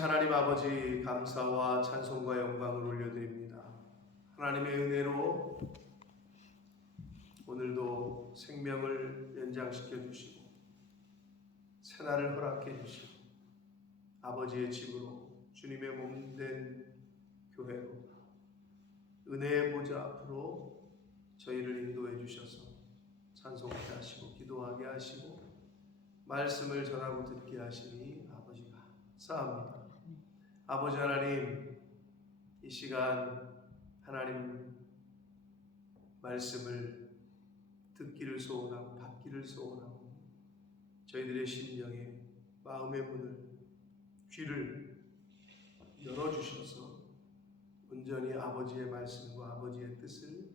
하나님 아버지, 감사와 찬송과 영광을 올려드립니다. 하나님의 은혜로 오늘도 생명을 연장시켜 주시고 새날을 허락해 주시고 아버지의 집으로, 주님의 몸된 교회로, 은혜의 보좌 앞으로 저희를 인도해 주셔서 찬송하게 하시고 기도하게 하시고 말씀을 전하고 듣게 하시니 아버지가 감사합니다. 아버지 하나님, 이 시간 하나님 말씀을 듣기를 소원하고 받기를 소원하고 저희들의 심령에 마음의 문을, 귀를 열어주셔서 온전히 아버지의 말씀과 아버지의 뜻을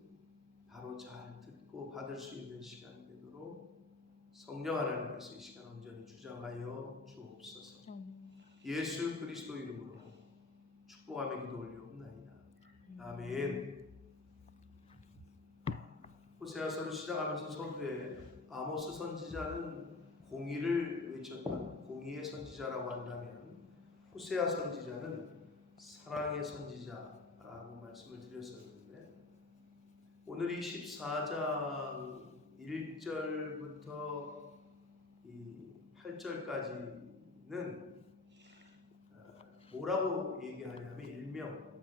바로 잘 듣고 받을 수 있는 시간이 되도록 성령 하나님께서 이 시간 온전히 주장하여 주옵소서. 예수 그리스도 이름으로 축복하며 기도 올려옵나이다. 아멘. 호세아서를 시작하면서 서두에 아모스 선지자는 공의를 외쳤던 공의의 선지자라고 한다면 호세아 선지자는 사랑의 선지자라고 말씀을 드렸었는데, 오늘 이 14장 1절부터 이 8절까지는 뭐라고 얘기하냐면 일명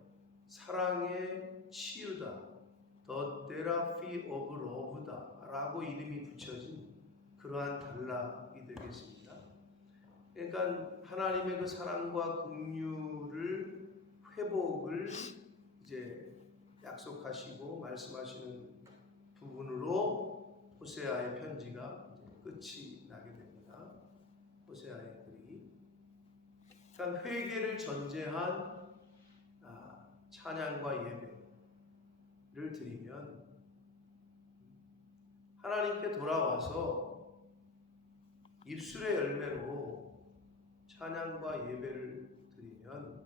사랑의 치유다, The Therapy of Love다 라고 이름이 붙여진 그러한 단락이 되겠습니다. 그러니까 하나님의 그 사랑과 긍휼을, 회복을 이제 약속하시고 말씀하시는 부분으로 호세아의 편지가 이제 끝이 나게 됩니다. 호세아의 글이. 그러니까 회개를 전제한 찬양과 예배를 드리면 하나님께 돌아와서 입술의 열매로 찬양과 예배를 드리면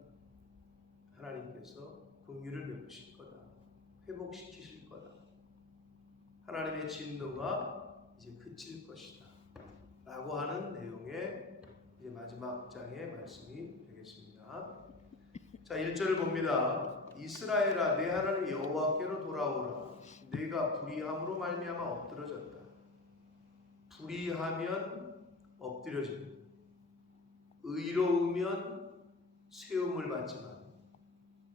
하나님께서 긍휼을 베푸실 거다, 회복시키실 거다, 하나님의 진노가 이제 그칠 것이다 라고 하는 내용의 이제 마지막 장의 말씀이 되겠습니다. 자, 1절을 봅니다. 이스라엘아, 내 하나님 여호와께로 돌아오라. 내가 불의함으로 말미암아 엎드러졌다. 불의하면 엎드려진다. 의로우면 세움을 받지만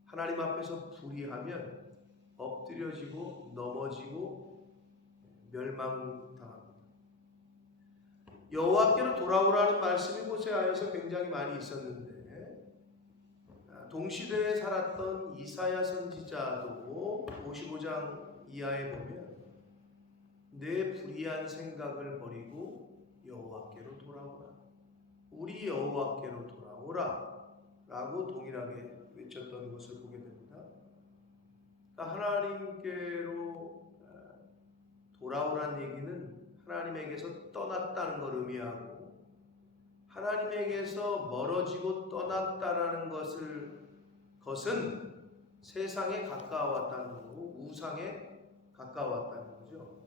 하나님 앞에서 불의하면 엎드려지고 넘어지고 멸망당합니다. 여호와께로 돌아오라는 말씀이 호세아에서 굉장히 많이 있었는데, 동시대에 살았던 이사야 선지자도 55장 이하에 보면 내 불의한 생각을 버리고 여호와께로 돌아오라, 우리 여호와께로 돌아오라 라고 동일하게 외쳤던 것을 보게 됩니다. 그러니까 하나님께로 돌아오라는 얘기는 하나님에게서 떠났다는 걸 의미하고, 하나님에게서 멀어지고 떠났다라는 것은 세상에 가까웠다는 거고 우상에 가까웠다는 거죠.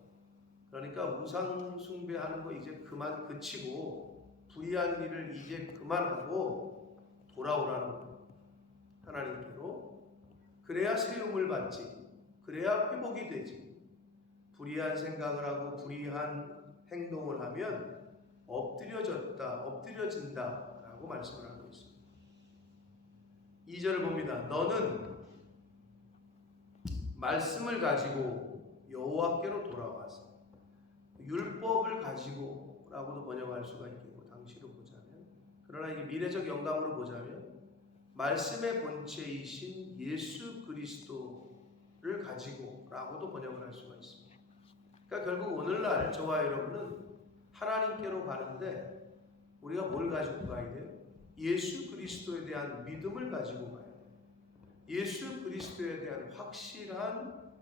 그러니까 우상 숭배하는 거 이제 그만 그치고 불의한 일을 이제 그만하고 돌아오라는 거예요. 하나님께로. 그래야 세움을 받지, 그래야 회복이 되지. 불의한 생각을 하고 불의한 행동을 하면 엎드려진다 라고 말씀을 하고 있습니다. 2절을 봅니다. 너는 말씀을 가지고 여호와께로 돌아와서, 율법을 가지고 라고도 번역할 수가 있겠고 당시로 보자면, 그러나 이게 미래적 영감으로 보자면 말씀의 본체이신 예수 그리스도를 가지고 라고도 번역을 할 수가 있습니다. 그러니까 결국 오늘날 저와 여러분은 하나님께로 가는데 우리가 뭘 가지고 가야 돼요? 예수 그리스도에 대한 믿음을 가지고 가야 돼요. 예수 그리스도에 대한 확실한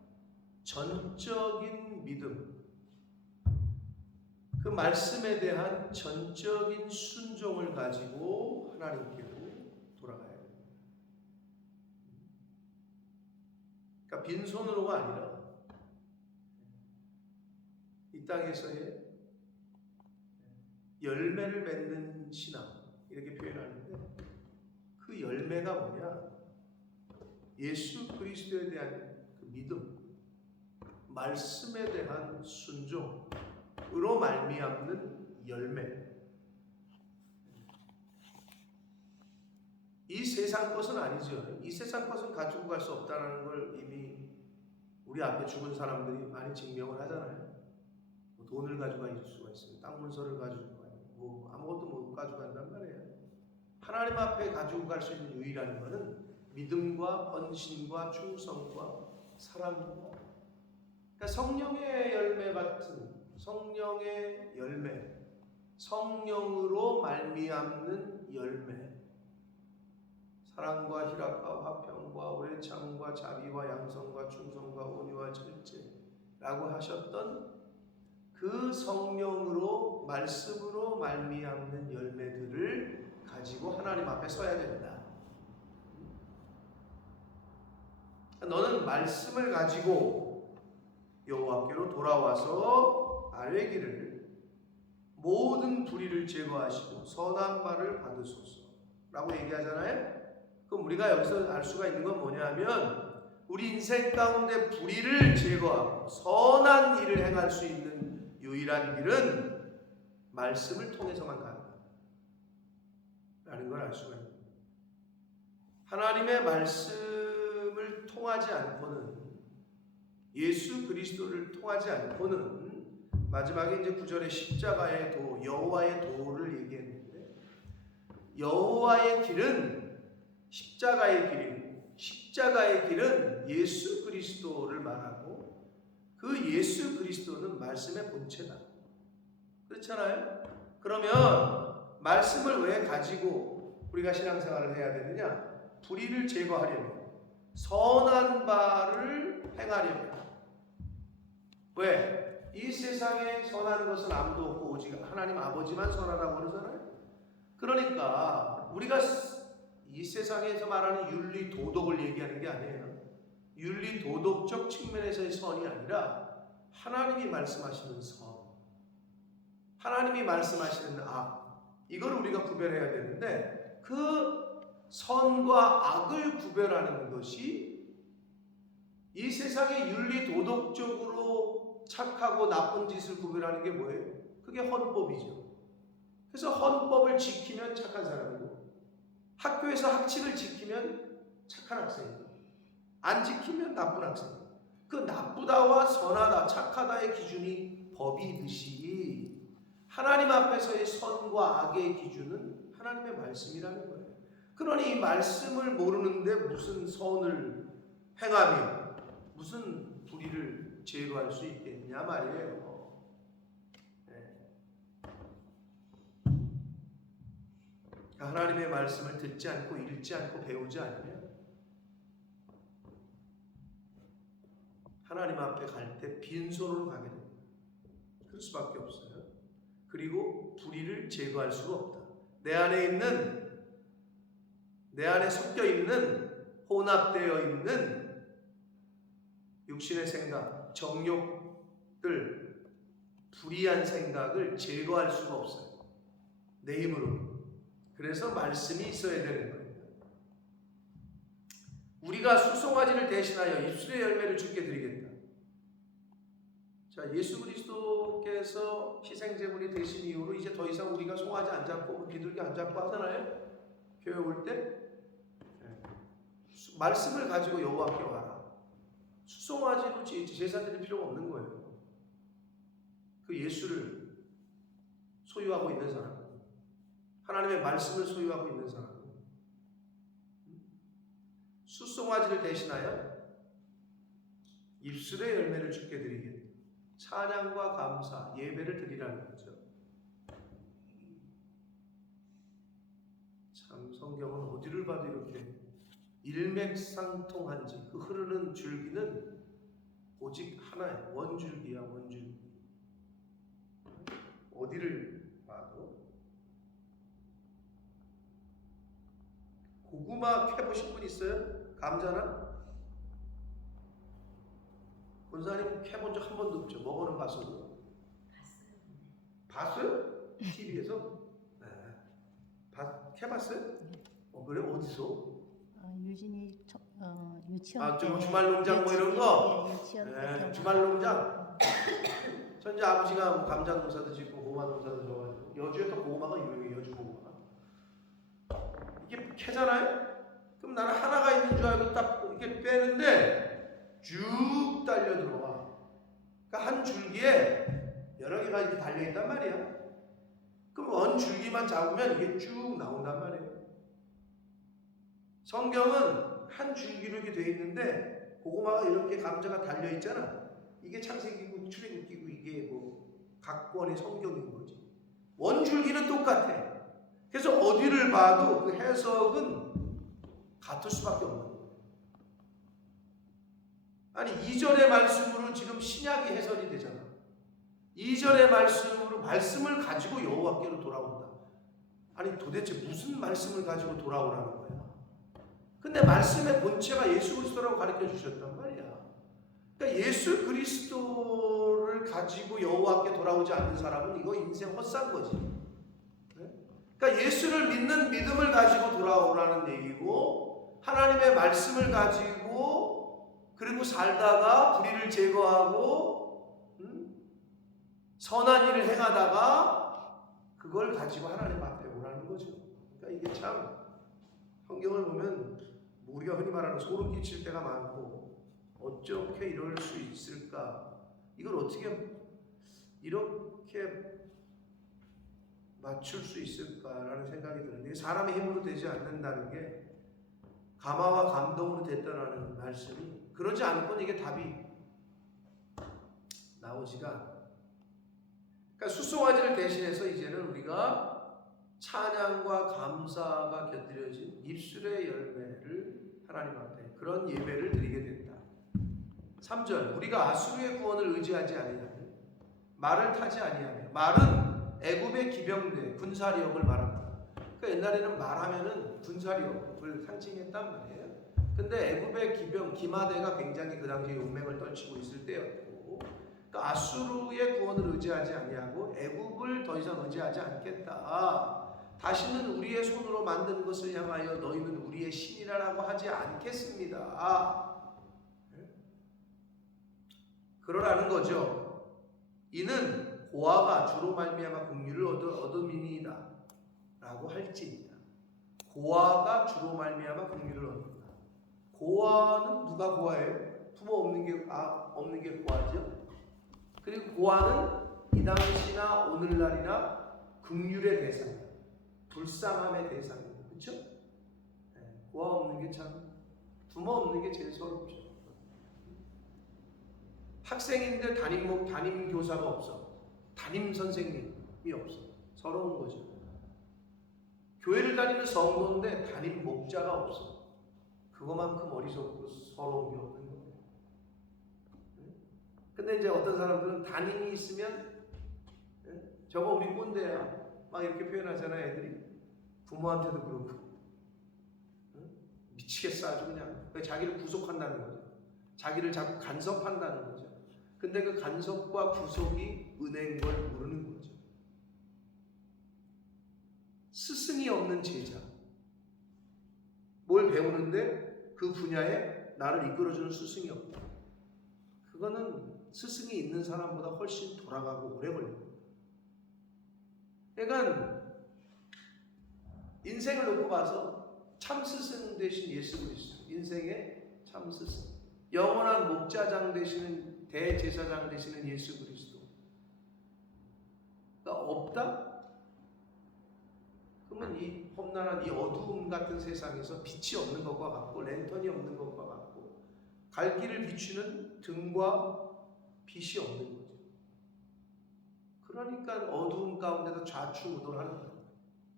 전적인 믿음, 그 말씀에 대한 전적인 순종을 가지고 하나님께로 돌아가야 돼요. 그러니까 빈손으로가 아니라 이 땅에서의 열매를 맺는 신앙, 이렇게 표현하는데, 그 열매가 뭐냐? 예수 그리스도에 대한 그 믿음, 말씀에 대한 순종으로 말미암는 열매. 이 세상 것은 아니죠. 이 세상 것은 가지고 갈 수 없다는 걸 이미 우리 앞에 죽은 사람들이 많이 증명을 하잖아요. 뭐 돈을 가져갈 수가 있어요. 땅 문서를 가지고 가요. 뭐 아무것도 못 가져간단 말이에요. 하나님 앞에 가지고 갈 수 있는 유일한 것은 믿음과 헌신과 충성과 사랑입니다. 그러니까 성령의 열매 같은 성령의 열매, 성령으로 말미암는 열매, 사랑과 희락과 화평과 오래 참과 자비와 양성과 충성과 온유와 절제라고 하셨던 그 성령으로 말씀으로 말미암는 열매들을 가지고 하나님 앞에 서야 된다. 너는 말씀을 가지고 여호와께로 돌아와서 아뢰기를 모든 불의를 제거하시고 선한 바를 받으소서라고 얘기하잖아요. 그럼 우리가 여기서 알 수가 있는 건 뭐냐면 우리 인생 가운데 불의를 제거하고 선한 일을 행할 수 있는 유일한 길은 말씀을 통해서만 가능하다라는 걸 알 수가 있습니다. 하나님의 말씀을 통하지 않고는, 예수 그리스도를 통하지 않고는, 마지막에 이제 9절에 십자가의 도, 여호와의 도를 얘기했는데, 여호와의 길은 십자가의 길이고, 십자가의 길은 예수 그리스도를 말하고, 그 예수 그리스도는 말씀의 본체다. 그렇잖아요? 그러면 말씀을 왜 가지고 우리가 신앙생활을 해야 되느냐? 불의를 제거하려면, 선한 바를 행하려면. 왜? 이 세상에 선한 것은 아무도 없고 오직 하나님 아버지만 선하다고 그러잖아요. 그러니까 우리가 이 세상에서 말하는 윤리 도덕을 얘기하는 게 아니에요. 윤리 도덕적 측면에서의 선이 아니라 하나님이 말씀하시는 선, 하나님이 말씀하시는 악, 이걸 우리가 구별해야 되는데, 그 선과 악을 구별하는 것이, 이 세상의 윤리 도덕적으로 착하고 나쁜 짓을 구별하는 게 뭐예요? 그게 헌법이죠. 그래서 헌법을 지키면 착한 사람이고, 학교에서 학칙을 지키면 착한 학생이고, 안 지키면 나쁜 학생이고, 그 나쁘다와 선하다, 착하다의 기준이 법이듯이 하나님 앞에서의 선과 악의 기준은 하나님의 말씀이라는 거예요. 그러니 이 말씀을 모르는데 무슨 선을 행하며 무슨 불의를 제거할 수 있겠냐 말이에요. 네. 하나님의 말씀을 듣지 않고 읽지 않고 배우지 않으면 하나님 앞에 갈 때 빈손으로 가게 됩니다. 그럴 수밖에 없어요. 그리고 불의를 제거할 수가 없다. 내 안에 섞여 있는, 혼합되어 있는 육신의 생각, 정욕들, 불의한 생각을 제거할 수가 없어요. 내 힘으로. 그래서 말씀이 있어야 되는 거예요. 우리가 수송아지를 대신하여 입술의 열매를 주께 드리겠다. 자, 예수 그리스도께서 희생제물이 되신 이후로 이제 더 이상 우리가 송아지 안 잡고 비둘기 안 잡고 하잖아요. 교회 올 때 말씀을 가지고 여호와께 와라. 수송아지로 제사 드릴 필요가 없는 거예요. 그 예수를 소유하고 있는 사람, 하나님의 말씀을 소유하고 있는 사람, 수송아지를 대신하여 입술의 열매를 주께 드리겠다. 찬양과 감사, 예배를 드리라는 거죠. 참 성경은 어디를 봐도 이렇게 일맥상통한지, 그 흐르는 줄기는 오직 하나예요. 원줄기야, 원줄기. 어디를 봐도. 고구마 캐보신 분 있어요? 감자나? 권사님 캐본 적 한 번도 없죠? 먹어는 봤어도. 봤어요? TV에서? 네. 캐봤어요? 그래? 어디서? 유진이 유치원 아, 때 주말 농장 뭐 이런 거? 유치원 때 네, 경험. 주말 농장. 전 이제 아버지가 뭐 감자 농사도 짓고 고구마 농사도 져가지고 여주에 또 고구마가 유명해요. 여주 고구마. 이게 캐잖아요? 그럼 나는 하나가 있는 줄 알고 딱 이렇게 빼는데 쭉 달려 들어와. 그러니까 한 줄기에 여러 개가 이렇게 달려 있단 말이야. 그럼 원 줄기만 잡으면 이게 쭉 나온단 말이에요. 성경은 한 줄기로 이렇게 돼 있는데 고구마가 이렇게 감자가 달려 있잖아. 이게 창세기고 출애굽기고 이게 뭐 각권의 성경인 거지. 원 줄기는 똑같아. 그래서 어디를 봐도 그 해석은 같을 수밖에 없는 거예요. 아니 2절의 말씀으로 지금 신약이 해설이 되잖아. 2절의 말씀으로 말씀을 가지고 여호와께로 돌아온다. 아니 도대체 무슨 말씀을 가지고 돌아오라는 거야? 근데 말씀의 본체가 예수 그리스도라고 가르쳐 주셨단 말이야. 그러니까 예수 그리스도를 가지고 여호와께 돌아오지 않는 사람은 이거 인생 헛산 거지. 그러니까 예수를 믿는 믿음을 가지고 돌아오라는 얘기고 하나님의 말씀을 가지고 그리고 살다가 불의를 제거하고 선한 일을 행하다가 그걸 가지고 하나님 앞에 오라는 거죠. 그러니까 이게 참 성경을 보면 우리가 흔히 말하는 소름 끼칠 때가 많고 어떻게 이럴 수 있을까? 이걸 어떻게 이렇게 맞출 수 있을까라는 생각이 드는데 사람의 힘으로 되지 않는다는 게 감화와 감동으로 됐다라는 말씀이 그러지 않고는 이게 답이 나오지가 않아요. 그러니까 수송아지를 대신해서 이제는 우리가 찬양과 감사가 곁들여진 입술의 열매를 하나님 앞에 그런 예배를 드리게 된다. 3절 우리가 아수르의 구원을 의지하지 아니하면 말을 타지 아니하며 말은 애굽의 기병대 군사력을 말합니다. 그러니까 옛날에는 말하면은 군사력을 상징했단 말이에요. 근데 애굽의 기병 기마대가 굉장히 그 당시에 용맹을 떨치고 있을 때였고, 그러니까 아수르의 구원을 의지하지 아니하고 애굽을 더 이상 의지하지 않겠다. 다시는 우리의 손으로 만든 것을 향하여 너희는 우리의 신이라고 하지 않겠습니다. 그러라는 거죠. 이는 고아가 주로 말미암아 긍휼을 얻음이니이다 라고 할지니라. 고아가 주로 말미암아 긍휼을 얻는다. 고아는 누가 고아예요? 부모 없는 게 고아죠. 그리고 고아는 이 당시나 오늘날이나 긍휼의 대상, 불쌍함의 대상이에요. 그렇죠? 고아 없는 게 참 부모 없는 게 제일 서럽죠. 학생인데 담임 교사가 없어. 담임 선생님이 없어. 서러운 거죠. 교회를 다니는 성도인데 담임 목자가 없어. 그거만큼 어리석고 서러운 게 없는 거예요. 근데 이제 어떤 사람들은 담임이 있으면 저거 우리 꼰대야 막 이렇게 표현하잖아요. 애들이 부모한테도 그렇고 미치겠어 아주 그냥 자기를 구속한다는 거죠. 자기를 자꾸 간섭한다는 거죠. 근데 그 간섭과 구속이 은혜인 걸 모르는 거죠. 스승이 없는 제자. 뭘 배우는데 그 분야에 나를 이끌어주는 스승이 없다. 그거는 스승이 있는 사람보다 훨씬 돌아가고 오래 걸립니다. 그러니까 인생을 놓고 봐서 참 스승 되신 예수 그리스도, 인생의 참 스승, 영원한 목자장 되시는 대제사장 되시는 예수 그리스도가 없다? 그러면 이 험난한 이 어두움 같은 세상에서 빛이 없는 것과 같고 랜턴이 없는 것과 같고 갈 길을 비추는 등과 빛이 없는 거죠. 그러니까 어두움 가운데서 좌충우돌하는 거예요.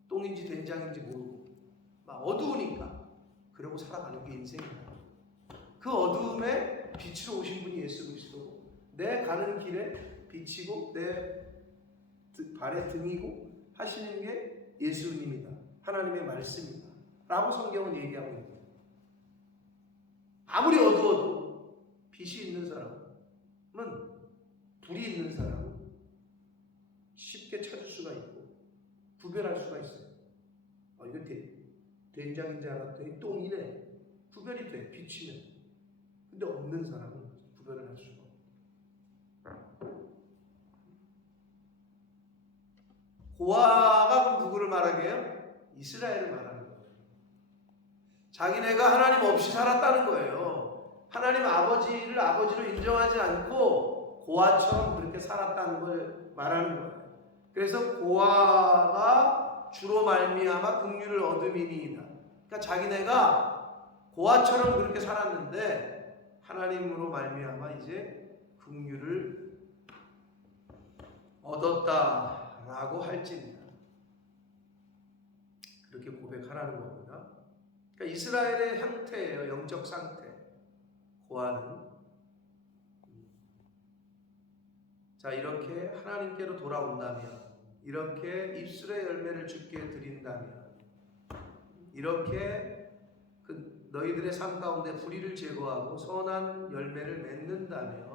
똥인지 된장인지 모르고 막 어두우니까 그러고 살아가는 게 인생이에요. 그 어두움에 빛으로 오신 분이 예수 그리스도고 내 가는 길에 빛이고 내 발의 등이고 하시는 게 예수님이다. 하나님의 말씀이다. 라고 성경은 얘기하고 있는 거예요. 아무리 어두워도 빛이 있는 사람은 불이 있는 사람은 쉽게 찾을 수가 있고 구별할 수가 있어요. 이건 된장인지 알았더니 똥이네. 구별이 돼, 비치면. 근데 없는 사람은 구별을 할 수가 없어. 고아가 그럼 누구를 말하게 해요? 이스라엘을 말하는 거예요. 자기네가 하나님 없이 살았다는 거예요. 하나님 아버지를 아버지로 인정하지 않고 고아처럼 그렇게 살았다는 걸 말하는 거예요. 그래서 고아가 주로 말미암아 긍휼을 얻음이니이다. 그러니까 자기네가 고아처럼 그렇게 살았는데 하나님으로 말미암아 이제 긍휼을 얻었다라고 할지니라. 그렇게 고백하라는 겁니다. 그러니까 이스라엘의 형태예요. 영적 상태. 고아는. 자, 이렇게 하나님께로 돌아온다면, 이렇게 입술의 열매를 주께 드린다면, 이렇게 너희들의 삶 가운데 불의를 제거하고 선한 열매를 맺는다면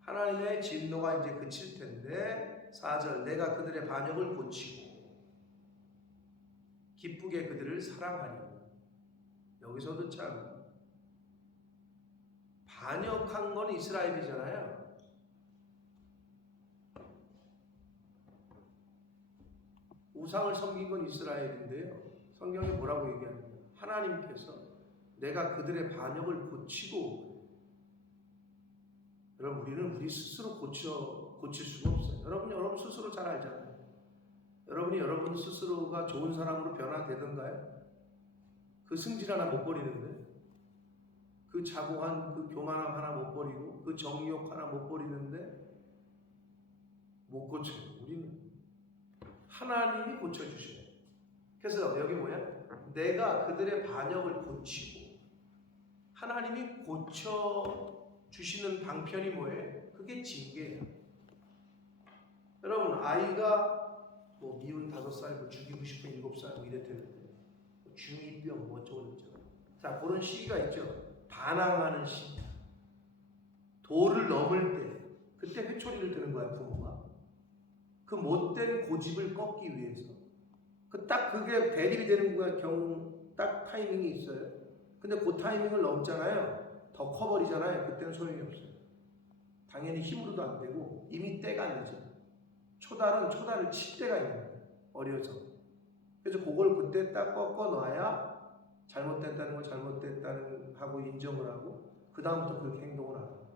하나님의 진노가 이제 그칠 텐데, 4절 내가 그들의 반역을 고치고 기쁘게 그들을 사랑하리. 여기서도 참 반역한 건 이스라엘이잖아요. 우상을 섬긴 건 이스라엘인데요. 성경에 뭐라고 얘기하냐면 하나님께서 내가 그들의 반역을 고치고, 여러분 우리는 우리 스스로 고칠 수가 없어요. 여러분 스스로 잘 알잖아요. 여러분 스스로가 좋은 사람으로 변화되던가요? 그 승질 하나 못 버리는데, 그 자고한 그 교만함 하나 못 버리고, 그 정욕 하나 못 버리는데 못 고쳐요. 우리는 하나님이 고쳐주셔요. 그래서 여기 뭐야? 내가 그들의 반역을 고치고, 하나님이 고쳐주시는 방편이 뭐예요? 그게 징계예요. 여러분 아이가 뭐 미운 5살, 뭐 죽이고 싶은 7살 뭐 이랬다는데 중2병 뭐 어쩌고 저쩌고. 자, 그런 시기가 있죠. 반항하는 시기. 도를 넘을 때 그때 회초리를 드는 거야 부모가. 그 못된 고집을 꺾기 위해서. 그게 대립이 되는 거야. 딱 타이밍이 있어요. 근데 그 타이밍을 넘잖아요. 더 커버리잖아요. 그때는 소용이 없어요. 당연히 힘으로도 안 되고 이미 때가 늦어요. 초달을 칠 때가 있는 거예요. 어려서. 그래서 그걸 그때 딱 꺾어 놔야 잘못됐다는 걸 잘못됐다는 하고 인정을 하고 그 다음부터 그렇게 행동을 하고.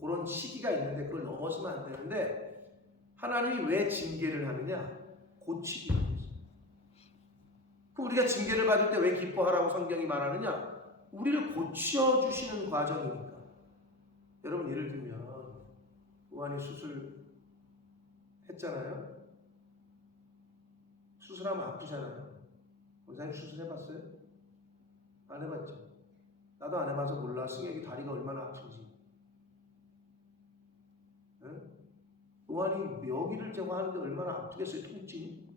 그런 시기가 있는데 그걸 넘어서면 안 되는데, 하나님이 왜 징계를 하느냐? 고치기 위해서. 우리가 징계를 받을 때 왜 기뻐하라고 성경이 말하느냐? 우리를 고쳐주시는 과정이니까. 여러분 예를 들면 우한이 수술했잖아요. 수술하면 아프잖아요. 원장님 수술해봤어요? 안 해봤죠? 나도 안 해봐서 몰라. 승혁이 다리가 얼마나 아픈지. 응? 우한이 여기를 제거하는데 얼마나 아프겠어요, 통증이?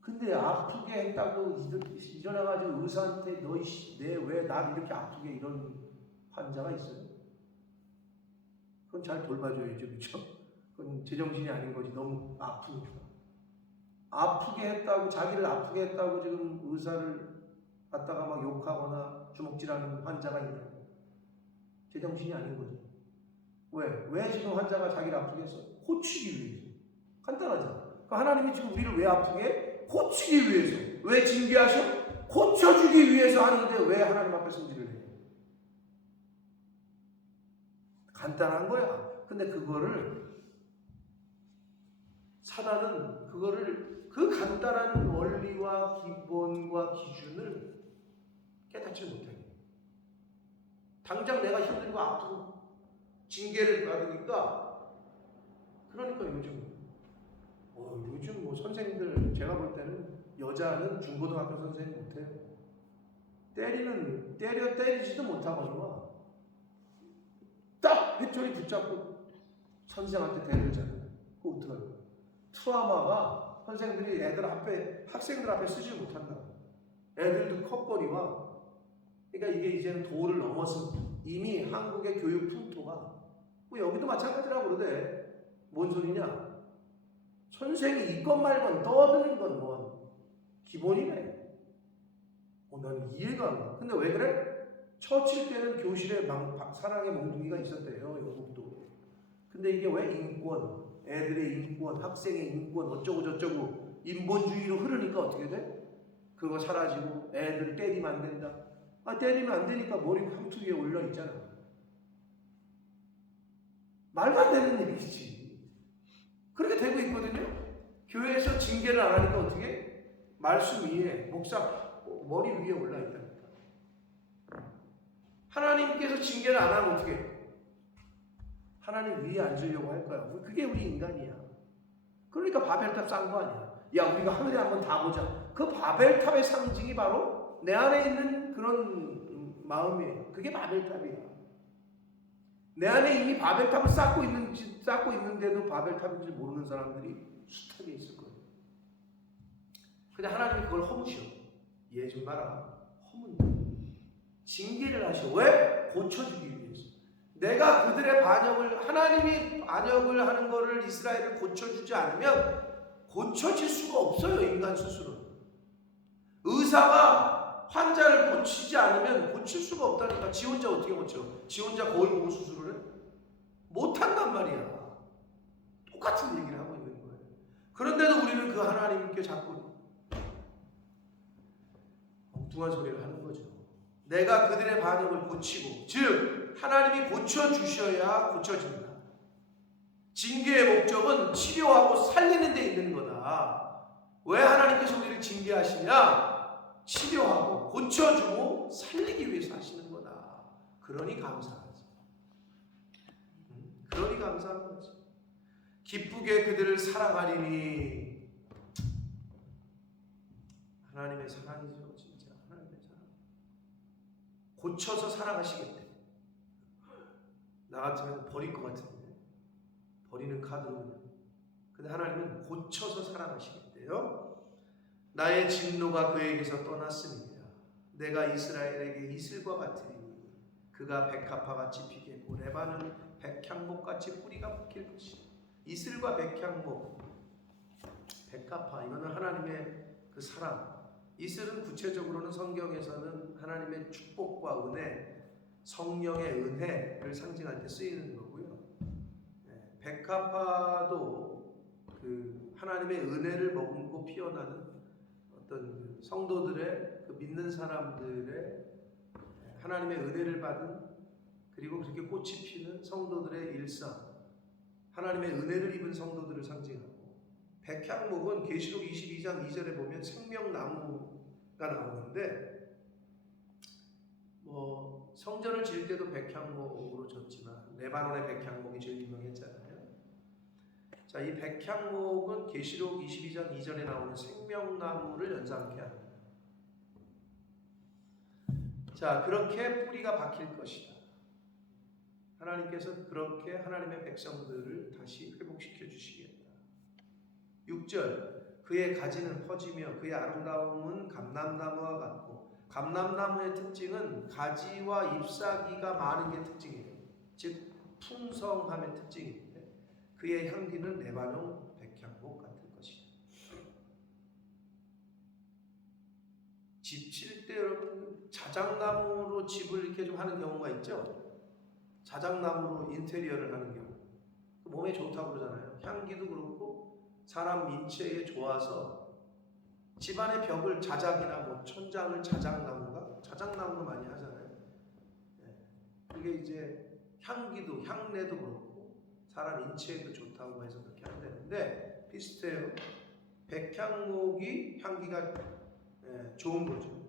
근데 아프게 했다고 일어나가지고 의사한테 왜 날 이렇게 아프게 이런 환자가 있어요? 그건 잘 돌봐줘야죠, 그렇죠? 그건 제정신이 아닌 거지. 너무 아프니까. 아프게 했다고, 자기를 아프게 했다고 지금 의사를 갖다가 막 욕하거나 주먹질하는 환자가 있냐고. 제정신이 아닌 거죠. 왜 지금 환자가 자기를 아프게 했어? 고치기 위해서. 간단하죠. 그러니까 하나님이 지금 우리를 왜 아프게 해? 고치기 위해서. 왜 징계하셔? 고쳐주기 위해서 하는데 왜 하나님 앞에 승질을 해? 간단한 거야. 근데 그거를 사단은 그 간단한 원리와 기본과 기준을 깨닫지 못해. 당장 내가 힘들고 아프고 징계를 받으니까, 그러니까 요즘 뭐 선생님들 제가 볼 때는 여자는 중고등학교 선생님 못해요. 때리지도 못하거나 딱 회초리 붙잡고 선생한테 대들잖아요. 그거 어떡하려고? 트라우마가 선생들이 학생들 앞에 쓰지 못한다. 애들도 컵거리와. 그러니까 이게 이제는 도를 넘었습니다. 이미 한국의 교육 풍토가, 뭐 여기도 마찬가지라고 그러대. 뭔 소리냐? 선생이 이것 말건 떠드는 건 뭐 기본이네. 나는 이해가 안 가. 근데 왜 그래? 처칠 때는 교실에 사랑의 몽둥이가 있었대요. 영국도. 근데 이게 왜 인권, 애들의 인권, 학생의 인권 어쩌고 저쩌고 인본주의로 흐르니까 어떻게 돼? 그거 사라지고 애들 때리면 안 된다. 때리면 안 되니까 머리 함투 위에 올려 있잖아. 말도 안 되는 얘기지. 그렇게 되고 있거든요. 교회에서 징계를 안 하니까 어떻게? 말씀 위에 목사 머리 위에 올라 있다니까. 하나님께서 징계를 안 하면 어떻게? 하나님 위에 앉으려고 할 거야. 그게 우리 인간이야. 그러니까 바벨탑 쌓은 거 아니야. 야, 우리가 하늘에 한번 다 보자. 그 바벨탑의 상징이 바로 내 안에 있는 그런 마음이에요. 그게 바벨탑이야. 내 안에 이미 바벨탑을 쌓고 있는데도 바벨탑인지 모르는 사람들이 숱하게 있을 거예요. 근데 하나님이 그걸 허무셔. 얘 좀 봐라. 허문다. 징계를 하셔. 왜? 고쳐주기 위해서. 내가 그들의 반역을, 하나님이 반역을 하는 거를 이스라엘을 고쳐주지 않으면 고쳐질 수가 없어요. 인간 스스로. 의사가 환자를 고치지 않으면 고칠 수가 없다니까. 지 혼자 어떻게 고쳐? 지 혼자 거울 보고 수술을 해? 못한단 말이야. 똑같은 얘기를 하고 있는 거예요. 그런데도 우리는 그 하나님께 자꾸 엉뚱한 소리를 하는 거죠. 내가 그들의 반역을 고치고, 즉 하나님이 고쳐주셔야 고쳐진다. 징계의 목적은 치료하고 살리는 데 있는 거다. 왜 하나님께서 우리를 징계하시냐? 치료하고 고쳐주고 살리기 위해서 하시는 거다. 그러니 감사하지. 그러니 감사한 거지. 기쁘게 그들을 사랑하리니. 하나님의 사랑이죠. 진짜 하나님의 사랑. 고쳐서 사랑하시겠대. 나 같으면 버릴 것 같은데. 버리는 카드로. 근데 하나님은 고쳐서 사랑하시겠대요. 나의 진노가 그에게서 떠났습니다. 내가 이스라엘에게 이슬과 같으리니 그가 백합화같이 피겠고 레바는 백향목같이 뿌리가 붙일 것이다. 이슬과 백향목, 백합화, 이거는 하나님의 그 사랑. 이슬은 구체적으로는 성경에서는 하나님의 축복과 은혜, 성령의 은혜를 상징할 때 쓰이는 거고요. 백합화도 그 하나님의 은혜를 머금고 피어나는 어떤 성도들의, 그 믿는 사람들의 하나님의 은혜를 받은, 그리고 그렇게 꽃이 피는 성도들의 일상, 하나님의 은혜를 입은 성도들을 상징하고, 백향목은 계시록 22장 2절에 보면 생명나무가 나오는데, 성전을 지을 때도 백향목으로 졌지만 레바논의 백향목이 제일 유명했잖아요. 자, 이 백향목은 계시록 22장 2절에 나오는 생명나무를 연상케 합니다. 자, 그렇게 뿌리가 박힐 것이다. 하나님께서 그렇게 하나님의 백성들을 다시 회복시켜 주시겠다. 6절, 그의 가지는 퍼지며 그의 아름다움은 감람나무와 같고, 감람나무의 특징은 가지와 잎사귀가 많은 게 특징이에요. 즉 풍성함의 특징인데, 그의 향기는 레바논 백향목 같을 것이다. 집 칠 때 여러분 자작나무로 집을 이렇게 좀 하는 경우가 있죠. 자작나무로 인테리어를 하는 경우, 몸에 좋다고 그러잖아요. 향기도 그렇고 사람 인체에 좋아서 집안의 벽을 자작이나 천장을 자작나무로 많이 하잖아요. 그게 이제 향기도, 향내도 그렇고 사람 인체에도 좋다고 해서 그렇게 한다는데, 비슷해요. 백향목이 향기가 좋은 거죠.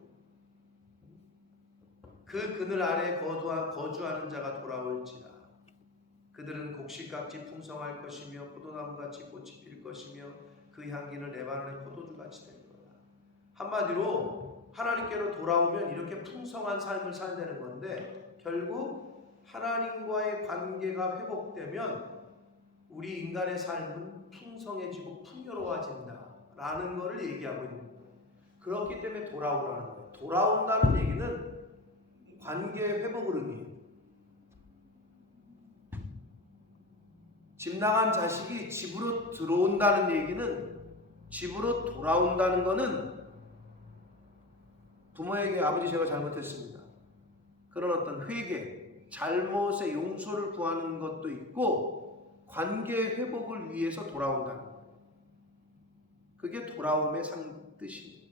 그 그늘 아래 거주하는 자가 돌아올지라. 그들은 곡식같이 풍성할 것이며 포도나무같이 꽃이 필 것이며 그 향기는 레바논의 포도주같이 될 거다. 한마디로 하나님께로 돌아오면 이렇게 풍성한 삶을 살다는 건데, 결국 하나님과의 관계가 회복되면 우리 인간의 삶은 풍성해지고 풍요로워진다라는 것을 얘기하고 있는 거예요. 그렇기 때문에 돌아오라는 거예요. 돌아온다는 얘기는 관계의 회복을 의미해요. 집 나간 자식이 집으로 들어온다는 얘기는, 집으로 돌아온다는 것은 부모에게 아버지 제가 잘못했습니다. 그런 어떤 회개, 잘못의 용서를 구하는 것도 있고 관계 회복을 위해서 돌아온다는 거예요. 그게 돌아옴의 뜻이에요.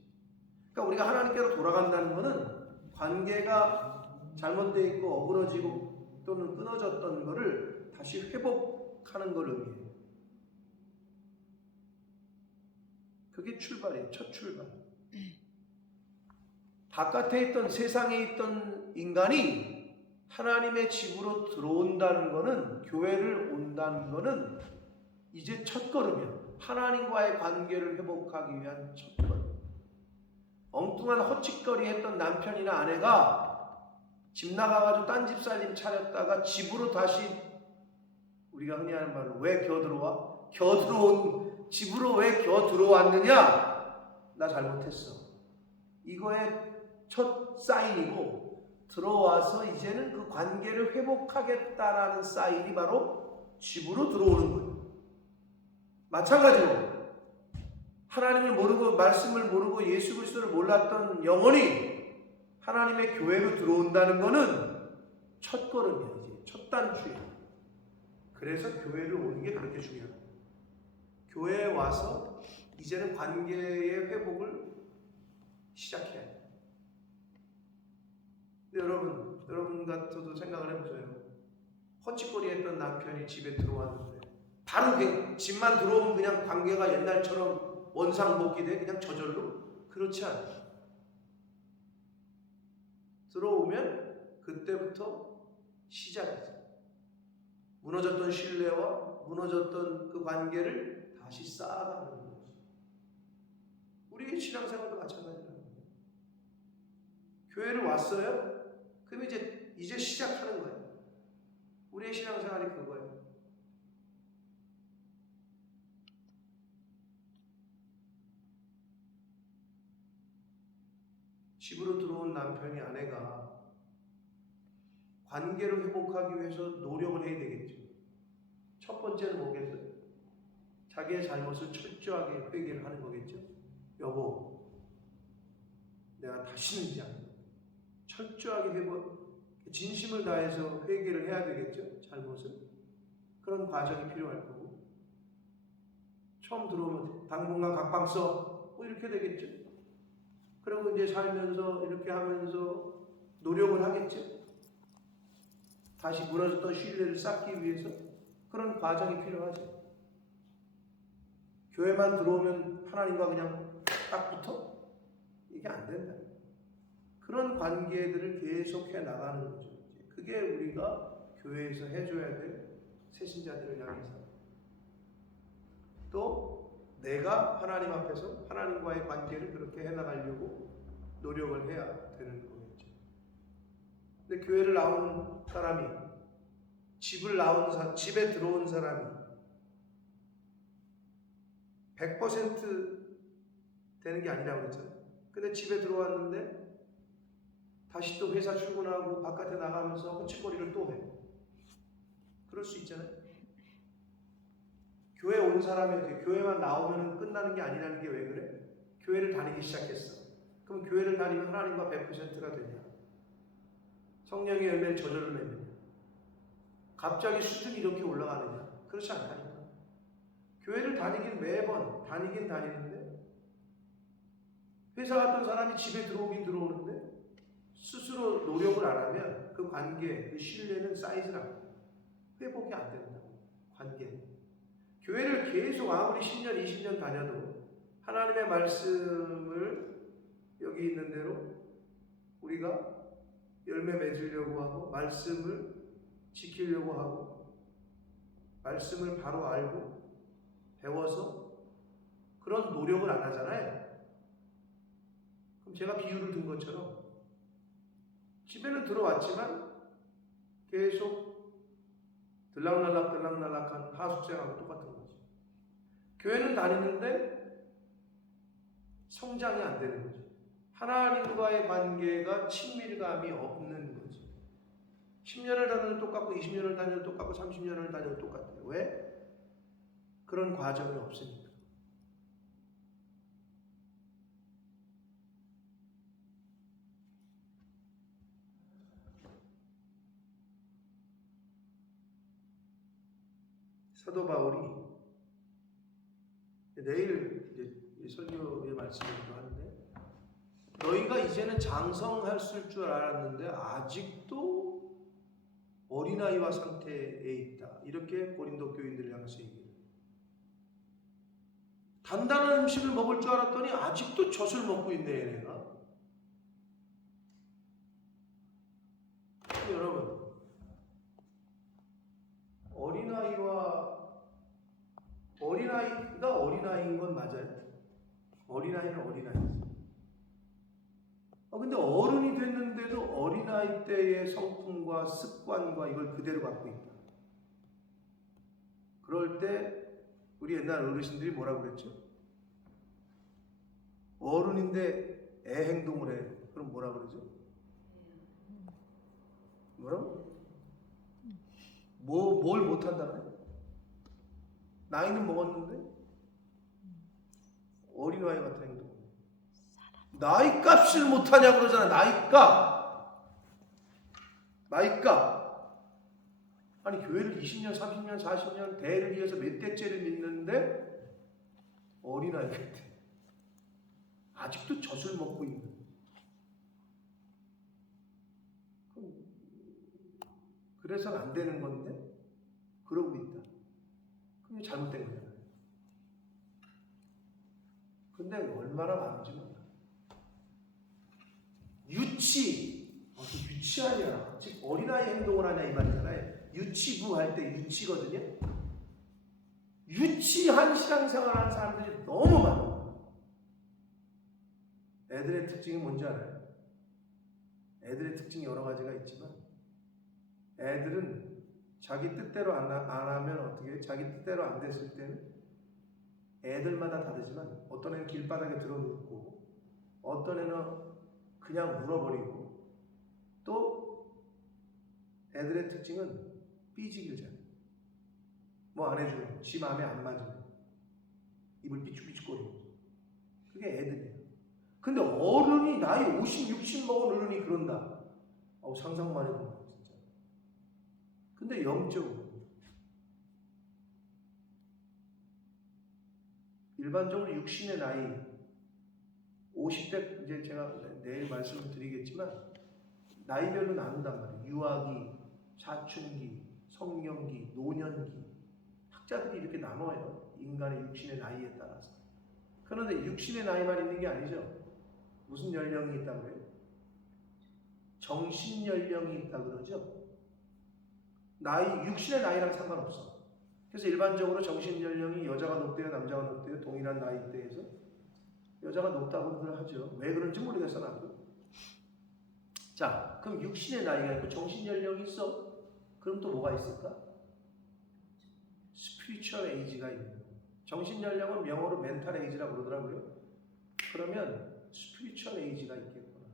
그러니까 우리가 하나님께로 돌아간다는 것은 관계가 잘못되어 있고 어그러지고 또는 끊어졌던 것을 다시 회복하는 걸 의미해요. 그게 출발이에요. 첫 출발. 바깥에 있던 세상에 있던 인간이 하나님의 집으로 들어온다는 것은, 교회를 온다는 것은 이제 첫 걸음이야. 하나님과의 관계를 회복하기 위한 첫 걸음. 엉뚱한 헛짓거리 했던 남편이나 아내가 집 나가가지고 딴 집 살림 차렸다가 집으로 다시, 우리가 흔히 하는 말로 왜 겨들어와? 겨들어온 집으로 왜 겨들어왔느냐? 나 잘못했어. 이거의 첫 사인이고, 들어와서 이제는 그 관계를 회복하겠다라는 사인이 바로 집으로 들어오는 거예요. 마찬가지로 하나님을 모르고 말씀을 모르고 예수 그리스도를 몰랐던 영혼이 하나님의 교회로 들어온다는 것은 첫 걸음이야. 이제 첫 단추야. 그래서 교회를 오는 게 그렇게 중요해요. 교회에 와서 이제는 관계의 회복을 시작해야 돼요. 근데 여러분 같아도 생각을 해보세요. 헛짓거리 했던 남편이 집에 들어왔는데 바로 그냥 집만 들어오면 그냥 관계가 옛날처럼 원상복귀돼? 그냥 저절로? 그렇지 않아요. 들어오면 그때부터 시작이죠. 무너졌던 신뢰와 무너졌던 그 관계를 다시 쌓아가는 거죠. 우리의 신앙생활도 마찬가지라는 거예요. 교회를 왔어요? 그럼 이제 시작하는 거예요. 우리의 신앙생활이 그거예요. 집으로 들어온 남편이 아내가 관계를 회복하기 위해서 노력을 해야 되겠죠. 첫 번째는 뭐겠어요? 자기의 잘못을 철저하게 회개를 하는 거겠죠. 여보, 내가 다시는 이제 철저하게 진심을 다해서 회개를 해야 되겠죠. 잘못을. 그런 과정이 필요할 거고, 처음 들어오면 당분간 각방 써, 뭐 이렇게 되겠죠. 그리고 이제 살면서 이렇게 하면서 노력을 하겠죠. 다시 무너졌던 신뢰를 쌓기 위해서 그런 과정이 필요하죠. 교회만 들어오면 하나님과 그냥 딱 붙어? 이게 안 된다. 그런 관계들을 계속해 나가는 거죠. 그게 우리가 교회에서 해줘야 될 새신자들을 향해서. 또 내가 하나님 앞에서 하나님과의 관계를 그렇게 해나가려고 노력을 해야 되는 거겠죠. 근데 교회를 나온 사람이, 집에 들어온 사람이 100% 되는 게 아니라고 그랬잖아요. 근데 집에 들어왔는데 다시 또 회사 출근하고 바깥에 나가면서 헛짓거리를 또 해. 그럴 수 있잖아요. 교회 온 사람이 교회만 나오면 끝나는 게 아니라는 게 왜 그래? 교회를 다니기 시작했어. 그럼 교회를 다니면 하나님과 100%가 되냐? 성령의 열매를 저절로 맺느냐? 갑자기 수준이 이렇게 올라가느냐? 그렇지 않다니까. 교회를 다니긴 매번 다니긴 다니는데, 회사 갔던 사람이 집에 들어오긴 들어오는데 스스로 노력을 안 하면 그 관계, 그 신뢰는 쌓이질 않고 회복이 안 된다고. 관계. 교회를 계속 아무리 10년, 20년 다녀도 하나님의 말씀을 여기 있는 대로 우리가 열매 맺으려고 하고, 말씀을 지키려고 하고, 말씀을 바로 알고 배워서 그런 노력을 안 하잖아요. 그럼 제가 비유를 든 것처럼 집에는 들어왔지만 계속 들락날락한 하숙생하고 똑같은 거지. 교회는 다니는데 성장이 안 되는 거지. 하나님과의 관계가 친밀감이 없는 거지. 10년을 다녀도 똑같고 20년을 다녀도 똑같고 30년을 다녀도 똑같아요. 왜? 그런 과정이 없으니까. 사도 바울이 내일 이제 설교의 말씀이기도 하는데 너희가 이제는 장성했을 줄 알았는데 아직도 어린아이와 상태에 있다. 이렇게 고린도 교인들을 향해서 얘기해요. 단단한 음식을 먹을 줄 알았더니 아직도 젖을 먹고 있네 얘네가. 여러분 어린아이가 어린아이인 건 맞아요. 어린아이는 어린아이죠. 근데 어른이 됐는데도 어린아이 때의 성품과 습관과 이걸 그대로 갖고 있다. 그럴 때 우리 옛날 어르신들이 뭐라고 그랬죠? 어른인데 애 행동을 해. 그럼 뭐라고 그러죠? 뭐라고? 뭘 못한다네? 나이는 먹었는데 어린아이 같은 행동. 나이 값을 못하냐고 그러잖아. 나이 값. 아니 교회를 20년, 30년, 40년 대를 이어서 몇 대째를 믿는데 어린아이 같아. 아직도 젖을 먹고 있는. 그래서는 안 되는 건데 그러고 있다. 그게 잘못된 거잖아요. 근데 얼마나 많은지 몰라. 유치하냐. 즉 어린아이 행동을 하냐 이 말이잖아요. 유치부 할 때 유치거든요. 유치한 신앙생활하는 사람들이 너무 많아. 애들의 특징이 뭔지 알아요? 애들의 특징이 여러 가지가 있지만 애들은 자기 뜻대로 안 하면 어떻게 해요? 자기 뜻대로 안 됐을 때는 애들마다 다르지만 어떤 애는 길바닥에 들어눕고 어떤 애는 그냥 물어버리고 또 애들의 특징은 삐지길 잘해. 뭐 안 해주면 지 마음에 안 맞으면 입을 삐죽삐죽거리고 그게 애들이에요. 근데 어른이 나이 50, 60 먹은 어른이 그런다. 상상만 해도 진짜. 근데 영적으로 일반적으로 육신의 나이 50대 이제 제가 내일 말씀을 드리겠지만 나이별로 나눈단 말이에요. 유아기, 사춘기, 성년기, 노년기. 학자들이 이렇게 나눠요. 인간의 육신의 나이에 따라서. 그런데 육신의 나이만 있는 게 아니죠. 무슨 연령이 있다고 해요? 정신 연령이 있다고 그러죠. 육신의 나이랑 상관없어. 그래서 일반적으로 정신 연령이 여자가 높대요, 남자가 높대요. 동일한 나이대에서 여자가 높다고들 하죠. 왜 그런지 모르겠어 나도. 자, 그럼 육신의 나이가 있고 정신 연령이 있어. 그럼 또 뭐가 있을까? 스피리추얼 에이지가 있는 거예요. 정신 연령은 영어로 멘탈 에이지라고 그러더라고요. 그러면 스피리추얼 에이지가 있겠구나.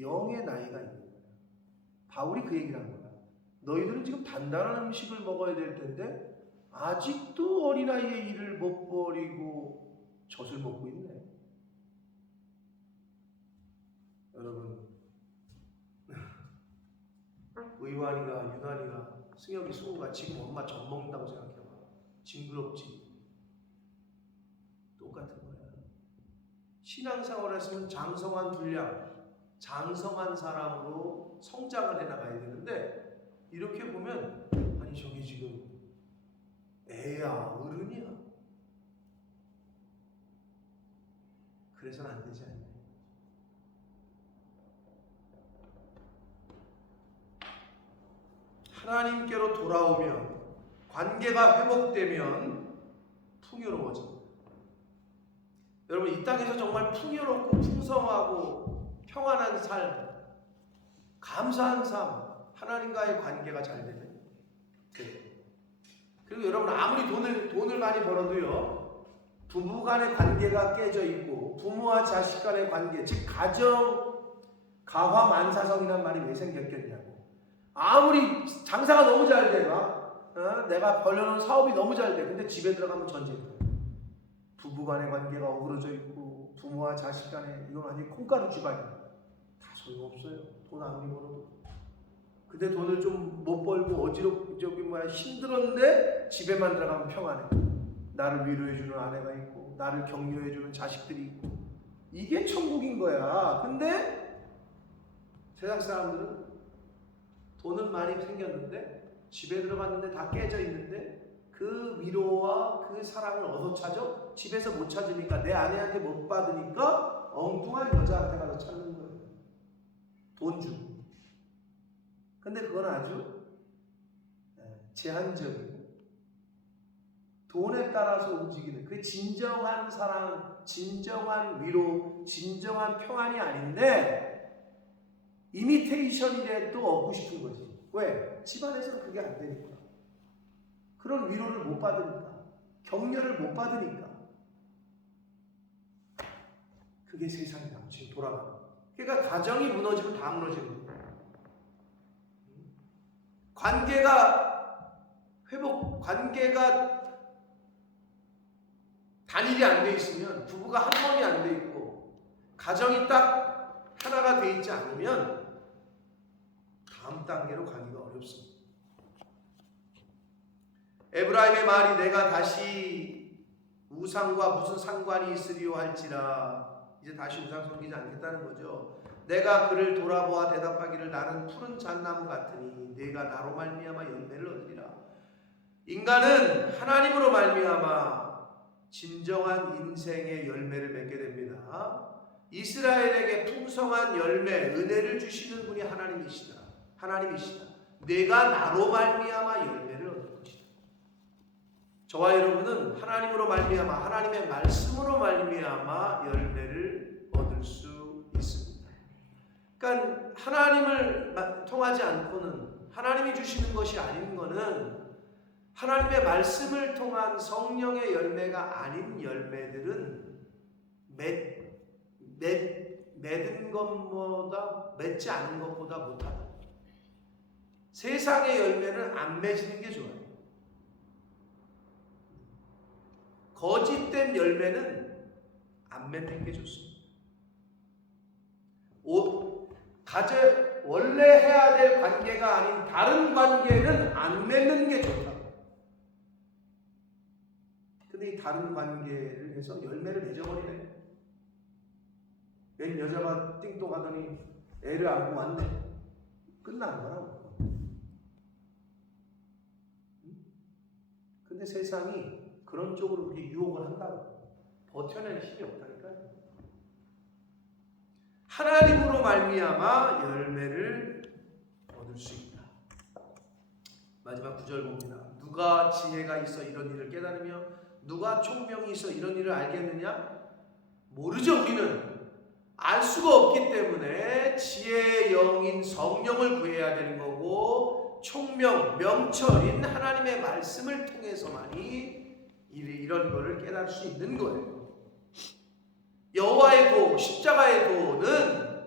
영의 나이가 있는 거야. 바울이 그 얘기를 한 거야. 너희들은 지금 단단한 음식을 먹어야 될 텐데 아직도 어린아이의 일을 못 버리고 젖을 먹고 있네. 여러분, 의완이가, 유난이가, 승혁이, 수호가 지금 엄마 젖 먹는다고 생각해봐. 징그럽지? 똑같은 거야. 신앙생활을 했으면 장성한 분량, 장성한 사람으로 성장을 해나가야 되는데 이렇게 보면 아니 저게 지금 애야 어른이야. 그래서는 안 되지 않냐. 하나님께로 돌아오면 관계가 회복되면 풍요로워집니다. 여러분 이 땅에서 정말 풍요롭고 풍성하고 평안한 삶, 감사한 삶, 하나님과의 관계가 잘 되면 돼요. 그리고 여러분 아무리 돈을 많이 벌어도요 부부 간의 관계가 깨져 있고 부모와 자식 간의 관계, 즉 가정 가화만사성이란 말이 왜 생겼겠냐고. 아무리 장사가 너무 잘 돼, 내가 벌려놓은 사업이 너무 잘 돼. 근데 집에 들어가면 전쟁이야. 부부 간의 관계가 어그러져 있고 부모와 자식 간에 이건 완전히 콩가루 집안이야. 다 소용없어요. 돈 아무리 벌어도. 근데 돈을 좀 못 벌고 힘들었는데 집에만 들어가면 평안해. 나를 위로해주는 아내가 있고 나를 격려해주는 자식들이 있고 이게 천국인 거야. 근데 세상 사람들은 돈은 많이 생겼는데 집에 들어갔는데 다 깨져 있는데 그 위로와 그 사랑을 어디서 찾아? 집에서 못 찾으니까 내 아내한테 못 받으니까 엉뚱한 여자한테 가서 찾는 거예요. 돈 주고. 근데 그건 아주 제한적이고 돈에 따라서 움직이는 그 진정한 사랑, 진정한 위로, 진정한 평안이 아닌데 이미테이션이라도 얻고 싶은 거지. 왜? 집안에서는 그게 안 되니까. 그런 위로를 못 받으니까. 격려를 못 받으니까. 그게 세상이다. 지금 돌아가는. 그러니까 가정이 무너지면 다 무너지는 거예요. 관계가 단일이 안 돼 있으면, 부부가 한 몸이 안 돼 있고 가정이 딱 하나가 돼 있지 않으면 다음 단계로 가기가 어렵습니다. 에브라임의 말이 내가 다시 우상과 무슨 상관이 있으리요 할지라. 이제 다시 우상 섬기지 않겠다는 거죠. 내가 그를 돌아보아 대답하기를 나는 푸른 잣나무 같으니 네가 나로 말미암아 열매를 얻으리라. 인간은 하나님으로 말미암아 진정한 인생의 열매를 맺게 됩니다. 이스라엘에게 풍성한 열매, 은혜를 주시는 분이 하나님이시다. 내가 나로 말미암아 열매를 얻을 것이다. 저와 여러분은 하나님으로 말미암아, 하나님의 말씀으로 말미암아 열매를 얻을 수 있습니다. 그러니까 하나님을 통하지 않고는, 하나님이 주시는 것이 아닌 것은, 하나님의 말씀을 통한 성령의 열매가 아닌 열매들은 맺은 것보다, 맺지 않은 것보다 못하다. 세상의 열매는 안 맺는 게 좋아요. 거짓된 열매는 안 맺는 게 좋습니다. 원래 해야 될 관계가 아닌 다른 관계는 안 맺는 게 좋다. 근데 이 다른 관계를 해서 열매를 맺어버리네. 웬 여자가 띵동하더니 애를 안고 왔네. 끝난 거라고. 근데 세상이 그런 쪽으로 그렇게 유혹을 한다고 버텨낼 힘이 없다니까요. 하나님으로 말미암아 열매를 얻을 수 있다. 마지막 9절 봅니다. 누가 지혜가 있어 이런 일을 깨달으며 누가 총명이 있어 이런 일을 알겠느냐? 모르죠. 우리는 알 수가 없기 때문에 지혜의 영인 성령을 구해야 되는 거고, 총명, 명철인 하나님의 말씀을 통해서만이 이런 거를 깨달을 수 있는 거예요. 여호와의 도, 십자가의 도는,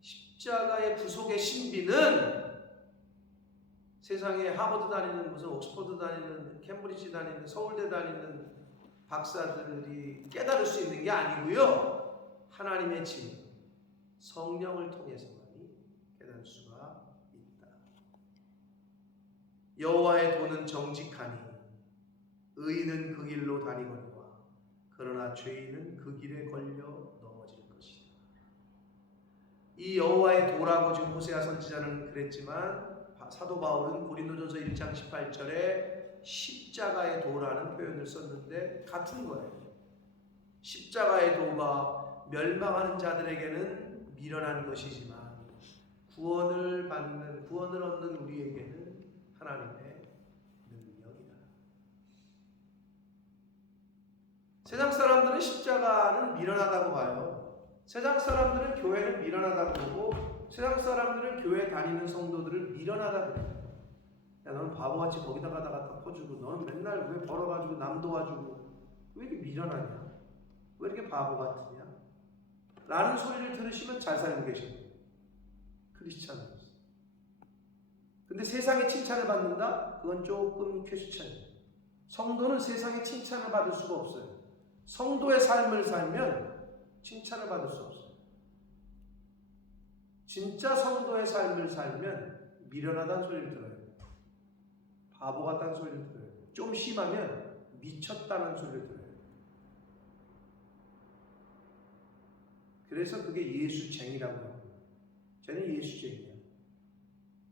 십자가의 부속의 신비는 세상에 하버드 다니는, 무슨 옥스퍼드 다니는, 캠브리지 다니는, 서울대 다니는 박사들이 깨달을 수 있는 게 아니고요. 하나님의 지혜, 성령을 통해서만이 깨달을 수가 있다. 여호와의 도는 정직하니 의인은 그 길로 다니거니와 그러나 죄인은 그 길에 걸려 넘어질 것이다. 이 여호와의 도라고 지금 호세아 선지자는 그랬지만 사도 바울은 고린도전서 1장 18절에 십자가의 도라는 표현을 썼는데 같은 거예요. 십자가의 도가 멸망하는 자들에게는 미련한 것이지만 구원을 얻는 우리에게는 하나님의 능력이다. 세상 사람들은 십자가는 미련하다고 봐요. 세상 사람들은 교회를 미련하다고 보고, 세상 사람들은 교회 다니는 성도들을 미련하다고 해요. 야, 너는 바보같이 거기다 갖다 퍼주고, 너는 맨날 왜 벌어가지고 남 도와주고, 왜 이렇게 미련하냐? 왜 이렇게 바보 같으냐? 라는 소리를 들으시면 잘 살고 계십니다. 크리스찬으로서. 근데 세상의 칭찬을 받는다? 그건 조금 퀘스천이에요. 성도는 세상의 칭찬을 받을 수가 없어요. 성도의 삶을 살면 칭찬을 받을 수 없어요. 진짜 성도의 삶을 살면 미련하다는 소리를 들어요. 바보 같다는 소리를 들어요. 좀 심하면 미쳤다는 소리를 들어요. 그래서 그게 예수쟁이라고 해요. 쟤는 예수쟁이야.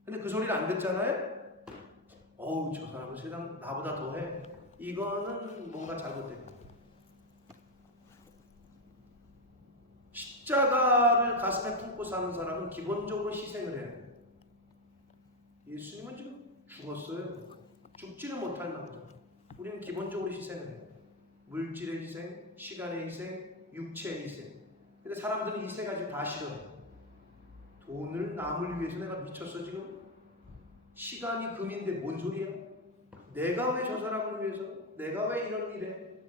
근데 그 소리를 안 듣잖아요? 어우, 저 사람은 세상 나보다 더해. 이거는 뭔가 잘못된 거예요. 십자가를 가슴에 품고 사는 사람은 기본적으로 희생을 해야 돼요. 예수님은 지금 죽었어요. 죽지는 못할 남자. 우리는 기본적으로 희생을 해요. 물질의 희생, 시간의 희생, 육체의 희생. 근데 사람들은 이 세 가지 다 싫어요. 돈을 남을 위해서 내가 미쳤어 지금? 시간이 금인데 뭔 소리야? 내가 왜 저 사람을 위해서? 내가 왜 이런 일에?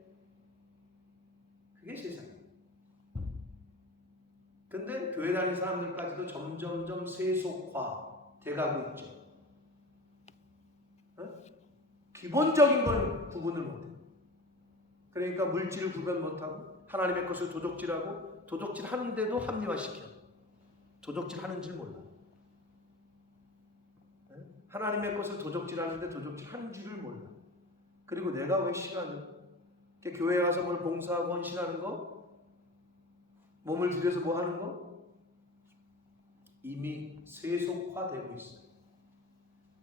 그게 세상이에요. 근데 교회 다니는 사람들까지도 점점점 세속화 돼가고 있죠. 어? 기본적인 걸 구분을 못해요. 그러니까 물질을 구분 못하고 하나님의 것을 도적질하고 도적질 하는데도 합리화시켜. 도적질 하는 줄 몰라. 하나님의 것을 도적질하는데 도적질 하는 줄을 몰라. 그리고 내가 왜 시간을 교회에 가서 뭘 봉사하고 헌신하는 거? 몸을 들여서 뭐 하는 거? 이미 세속화되고 있어요.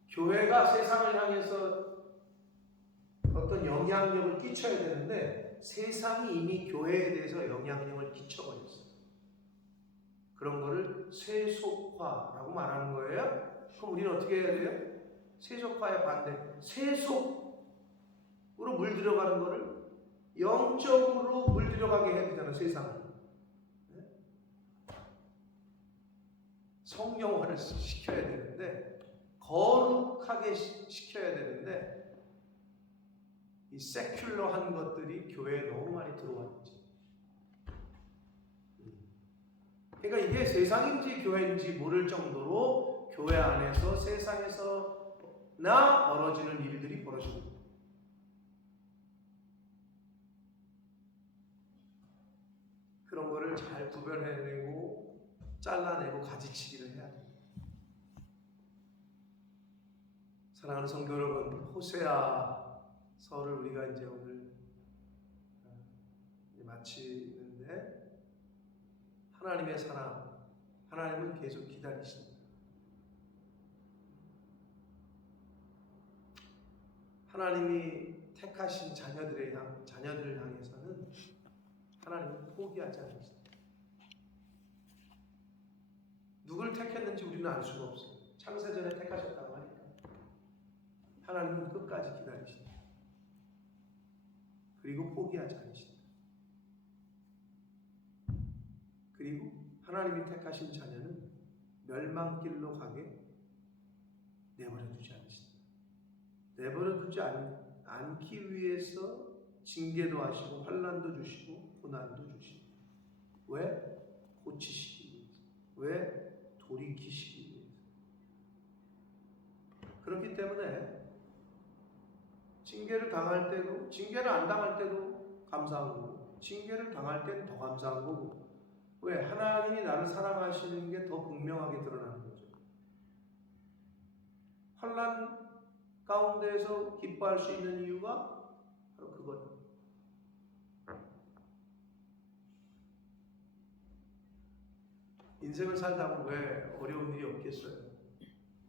교회가 세상을 향해서 어떤 영향력을 끼쳐야 되는데 세상이 이미 교회에 대해서 영향력을 끼쳐버렸어요. 그런 거를 세속화라고 말하는 거예요. 그럼 우리는 어떻게 해야 돼요? 세속화의 반대. 세속으로 물들여가는 거를 영적으로 물들여가게 해야 되잖아, 세상을. 성령화를 시켜야 되는데, 거룩하게 시켜야 되는데, 이 세큘러한 것들이 교회에 너무 많이 들어와 있지. 그러니까 이게 세상인지 교회인지 모를 정도로 교회 안에서 세상에서나 벌어지는 일들이 벌어지고 있다. 그런 거를 잘 구별해내고 잘라내고 가지치기를 해야 됩니다. 사랑하는 성도 여러분, 호세아서를 우리가 이제 오늘 마치는데 하나님의 사랑, 하나님은 계속 기다리십니다. 하나님이 택하신 자녀들을 향해서는 하나님은 포기하지 않으십니다. 누굴 택했는지 우리는 알 수가 없어요. 창세전에 택하셨다고 하니까 하나님은 끝까지 기다리십니다. 그리고 포기하지 않으십니다. 그리고 하나님이 택하신 자녀는 멸망길로 가게 내버려 두지 않으십니다. 내버려 두지 않기 위해서 징계도 하시고 환난도 주시고 고난도 주시고. 왜? 고치시기 위해서. 왜? 돌이키시기 위해서. 그렇기 때문에 징계를 당할 때도, 징계를 안 당할 때도 감사한 거고, 징계를 당할 때는 더 감사한 거고. 왜? 하나님이 나를 사랑하시는 게 더 분명하게 드러나는 거죠. 환난 가운데에서 기뻐할 수 있는 이유가 바로 그거예요. 인생을 살다 보면 왜 어려운 일이 없겠어요?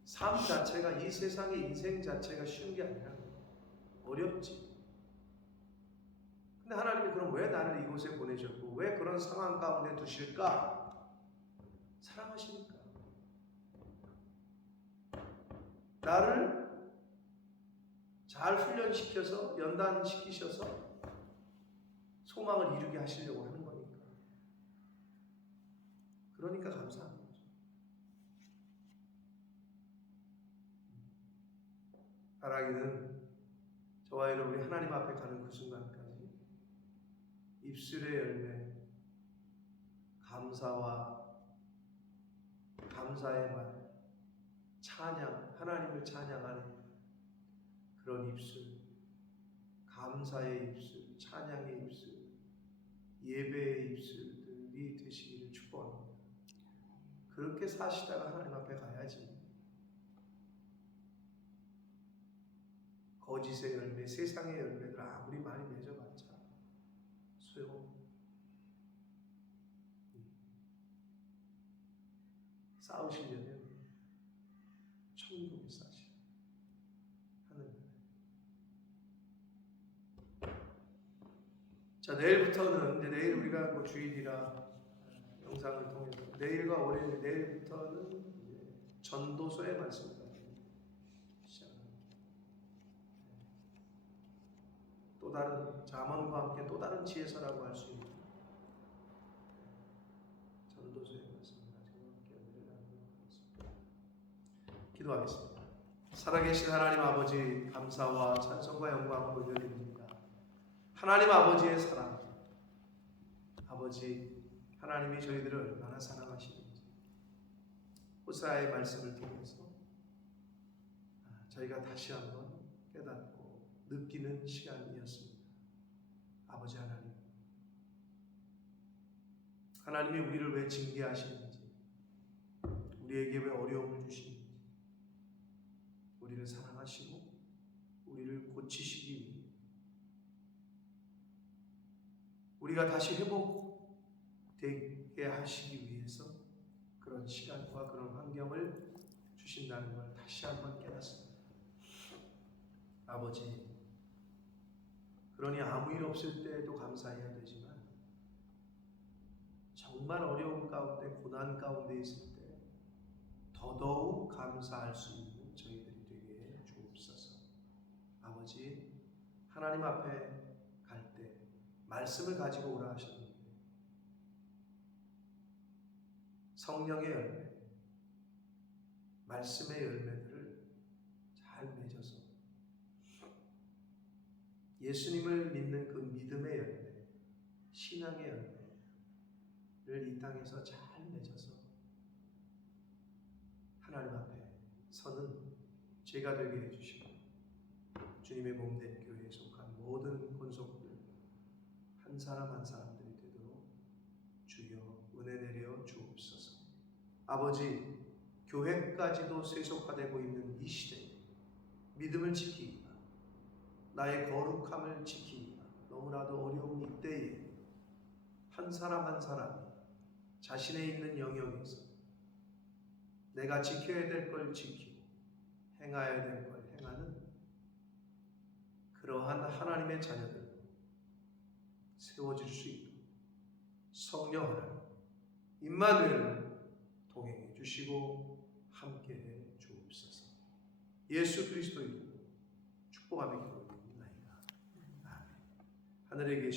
삶 자체가, 이 세상의 인생 자체가 쉬운 게 아니라 어렵지. 근데 하나님이 그럼 왜 나를 이곳에 보내셨고 왜 그런 상황 가운데 두실까? 사랑하시니까. 나를 잘 훈련시켜서 연단시키셔서 소망을 이루게 하시려고 하는 거니까. 그러니까 감사한 거죠. 바라기는 저와 여러분이 하나님 앞에 가는 그 순간까지 입술의 열매, 감사의 말, 찬양, 하나님을 찬양하는 그런 입술, 감사의 입술, 찬양의 입술, 예배의 입술들이 되시기를 축복합니다. 그렇게 사시다가 하나님 앞에 가야지. 거짓의 열매, 세상의 열매들 아무리 많이 맺어봤자 소용없는. 싸우시려면 천국에 싸시라. 하늘. 자, 내일부터는 이제 내일 우리가 뭐 주일이라 영상을 통해서 내일과 월요일, 내일부터는 이제 전도서의 말씀을 시작합니다. 또 다른 잠언과 함께 또 다른 지혜서라고 할 수 있는 전도서의 말씀을 가지고 함께 은혜를 나누도록 하겠습니다. 기도하겠습니다. 살아계신 하나님 아버지, 감사와 찬송과 영광을 올려드립니다. 하나님 아버지의 사랑, 아버지 하나님이 저희들을 얼마나 사랑하시는지 호세아의 말씀을 통해서 저희가 다시 한번 깨닫고 느끼는 시간이었습니다. 아버지 하나님, 하나님이 우리를 왜 징계하시는지, 우리에게 왜 어려움을 주시는지, 우리를 사랑하시고 우리를 고치시기 위해, 우리가 다시 회복되게 하시기 위해서 그런 시간과 그런 환경을 주신다는 걸 다시 한번 깨닫습니다. 아버지, 그러니 아무 일 없을 때에도 감사해야 되지만 정말 어려움 가운데, 고난 가운데 있을 때 더더욱 감사할 수 있는 저희들이 되게 주옵소서. 아버지, 하나님 앞에 갈 때 말씀을 가지고 오라 하셨는데 성령의 열매, 말씀의 열매들을 잘 맺어서 예수님을 믿는 그 믿음의 열매, 신앙의 열매를 이 땅에서 잘 맺어서 하나님 앞에 서는 제가 되게 해주시고 주님의 몸된 교회에 속한 모든 권속들 한 사람 한 사람들이 되도록 주여 은혜 내려 주옵소서. 아버지, 교회까지도 세속화되고 있는 이 시대에 믿음을 지키기가, 나의 거룩함을 지키기가 너무나도 어려운 이때에 한 사람 한 사람이 자신의 있는 영역에서 내가 지켜야 될 걸 지키고 행해야 될 걸 행하는 그러한 하나님의 자녀들 세워질 수 있도록 성령 하나님 임마누엘 동행해 주시고 함께해 주옵소서. 예수 그리스도 이름으로 축복하며 기도드립니다. 아멘. 하늘에 계신